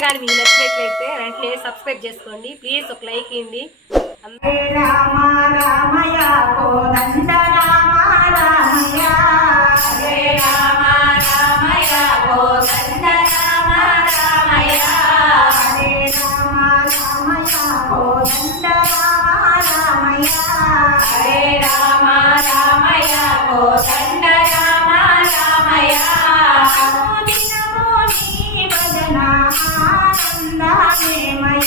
పాటలు కానీ మీకు నచ్చినట్లయితే వెంటనే సబ్స్క్రైబ్ చేసుకోండి ప్లీజ్. ఒక లైక్ ఇవ్వండి. రామ రామయ కోదండ రామ రామయ హరే రామ రామయ కోదండ రామ రామయ హరే రామ రామయ కోదండ రామ రామయ హరే రామ రామయ కోదండ రామ రామయ అనుదినము నీ భజన ఆనందమేమయ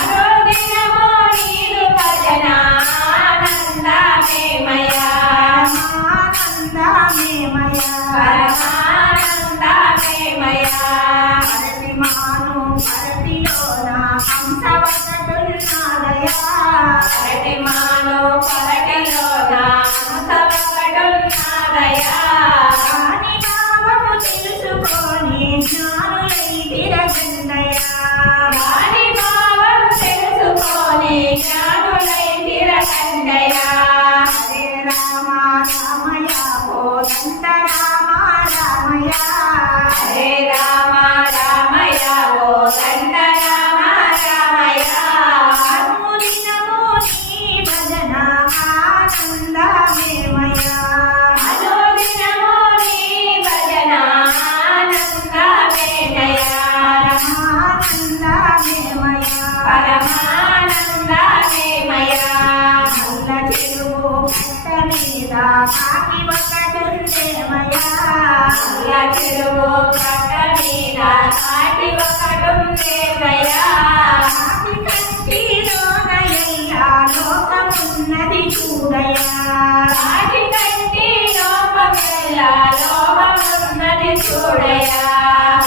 అనుదినము నీదు భజన ఆనందమేమయ ఆనందమేమయ పరమానందమేమయ పరటి మాను పరటిలోన హంసవకటున్నాదయా పరటి మాను పరటిలోన హంసవకటున్నాదయా కాని భావము తెలుసుకొని జ్ఞానులై తిరగండయా కాని భావము తెలుసుకొని జ్ఞానులై తిరగండయా హరే రామ రామయ కోదండ రామ రామయ హరే రామ రామయ కోదండ రామ రామయ అనుదినము నీ భజన ఆనందమేమయ అనుదినము నీ భజన ఆనందమేమయ పరమానందమేమయ పరమానందమేమయ నల్ల చెరువు కట్ట మీద కాకి ఒకటుందేమయ నల్ల చెరువు కట్ట మీద కాకి ఒకటుందేమయ కాకి కంటిలోన ఎల్లా లోకమున్నది చూడయా కాకి కంటి లోకమెల్లా లోకమున్నది చూడయా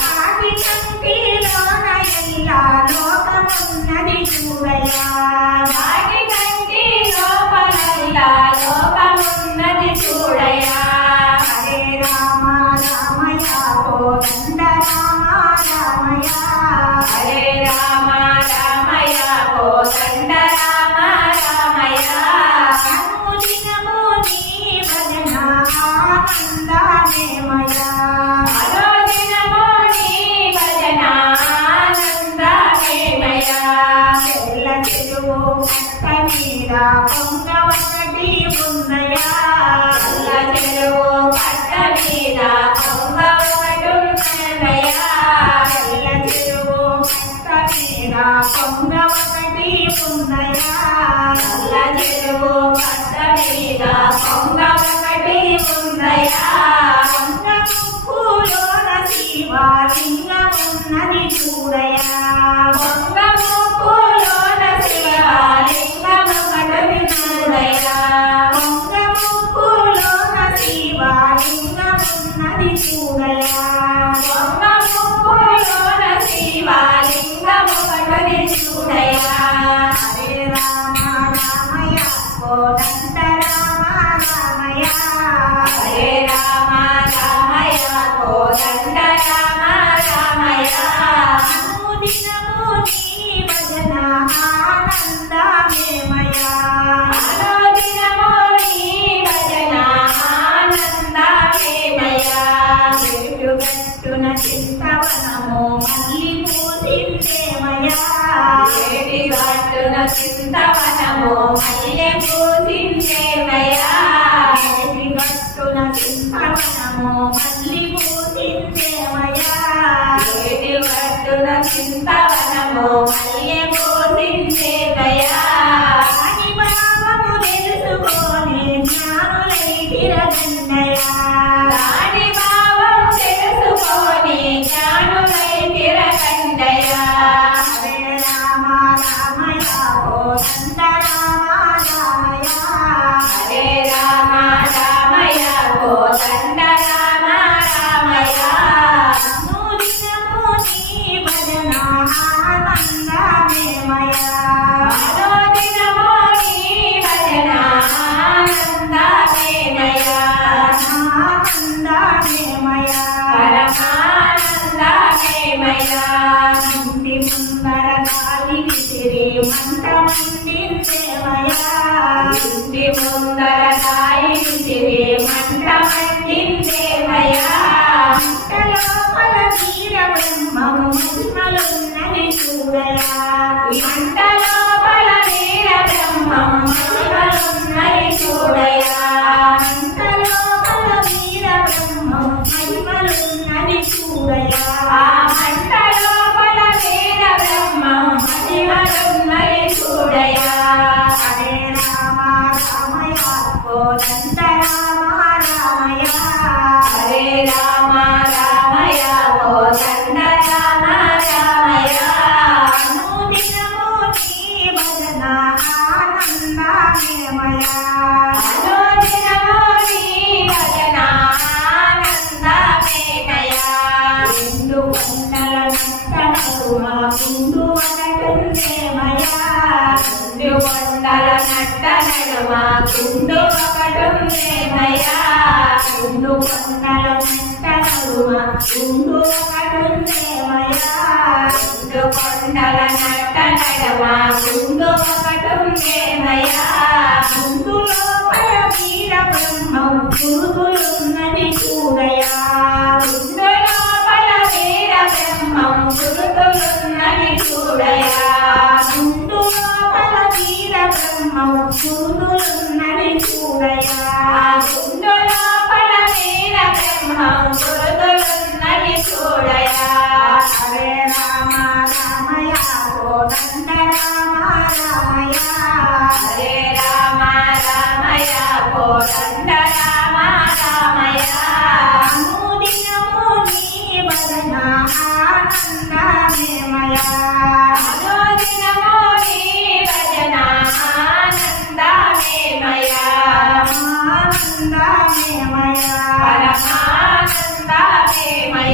కాకి కంటిలోన ఎల్లా లోకమున్నది చూడయా కాకి కంటి లోకమెల్లా లోకమున్నది చూడయా హరే రామ రామయ కోదండ రామ రామయ హరే రామ రామయ కోదండ రామ రామయ అనుదినము నీ భజన ఆనందమేమయ అనుదినము నీ భజన ఆనందమేమయ తెల్ల చెరువు కట్ట మీద పొంగ ఒకటి ఉందయా తెల్ల చెరువు కట్ట మీద పొంగ ఒకటి ఉన్నదయా తెల్ల చెరువు కట్ట మీద పొంగ ఒకటి ఉందయా తెల్ల చెరువు కట్ట మీద పొంగ ఒకటి ఉందయా పొంగ ముక్కులోన శివలింగం ఉన్నది చూడయా పొంగ ముక్కులోన శివలింగం ఒకటి చూడయా పొంగ ముక్కులోన శివలింగం ఉన్నది చూడయా పొంగ ముక్కులోన శివలింగం ఒకటి చూడయా హరే రామ రామయ కోదండ రామ రామయ హరే రామ రామయ కోదండ రామ రామయ అనుదినము నీ భజన ఆనందమేమయ అనుదినము నీ భజన ఆనందమేమయ చెట్టుగట్టున చింతవనము మల్లి పూజించేమయ చెట్టుగట్టున చింతవనము మల్లె పూజించేమయ చెట్టుగట్టున చింతవనము మల్లి పూజించేమయ చెట్టుగట్టున చింతవనము మల్లె పూజించేమయ కాని భావము తెలుసుకొని జ్ఞానులై తిరగండయా కాని భావం తెలుసుకొని జ్ఞానులై తిరగండయా హరే రామ రామయ కోదండ రామ రామయ హరే రామ రామయ కోదండ రామ రామయ అనుదినము నీ భజన ఆనందమేమయ అనుదినము నీ భజన ఆనందమేమయ ఆనందమేమయ పరమానందమేమయ ఇంటి ముందర గాలి విసిరి మంట మండించేమయ ఇంటి ముందర గాలి విసిరి మంట మండించేమయ మంట లోపల వీర బ్రహ్మము మహిమలున్నవి చూడయా మంట లోపల వీర బ్రహ్మం మహిమలున్నవి చూడయా మంట లోపల వీర బ్రహ్మం మహిమలున్నవి చూడయా మంట లోపల వీర బ్రహ్మం మహిమలున్నవి చూడయా హరే రామ రామయ కోదండ రామ రామయ హరే రామ రామయ కోదండ రామ రామయ అనుదినము నీ భజన ఆనందమయ అనుదినము నీ భజన ఆనందమయ రెండు కొండల నట్టనడుమ గుండు ఒకటుందేమయా రెండు కొండల నట్టనడుమ గుండు ఒకటుందేమయా రెండు కొండల నట్టనడుమ గుండు ఒకటుందేమయా రెండు కొండల నట్టనడుమ గుండు ఒకటుందేమయా గుండు లోపల వీర బ్రహ్మం గురుతులున్నది చూడయా గుండు లోపల వీర బ్రహ్మం గురుతులున్నది చూడయా గుండు లోపల వీర బ్రహ్మం గురుతులున్నది చూడయా గుండు లోపల వీర బ్రహ్మం గురుతులున్నది చూడయా హరే రామ రామయ కోదండ రామ రామయ హరే రామ రామయ కోదండ రామ రామయ అనుదినము నీ భజన ఆనందమయ అనుదినము నీ భజన ఆనందమయ ఆనందమయ పరమానందమయ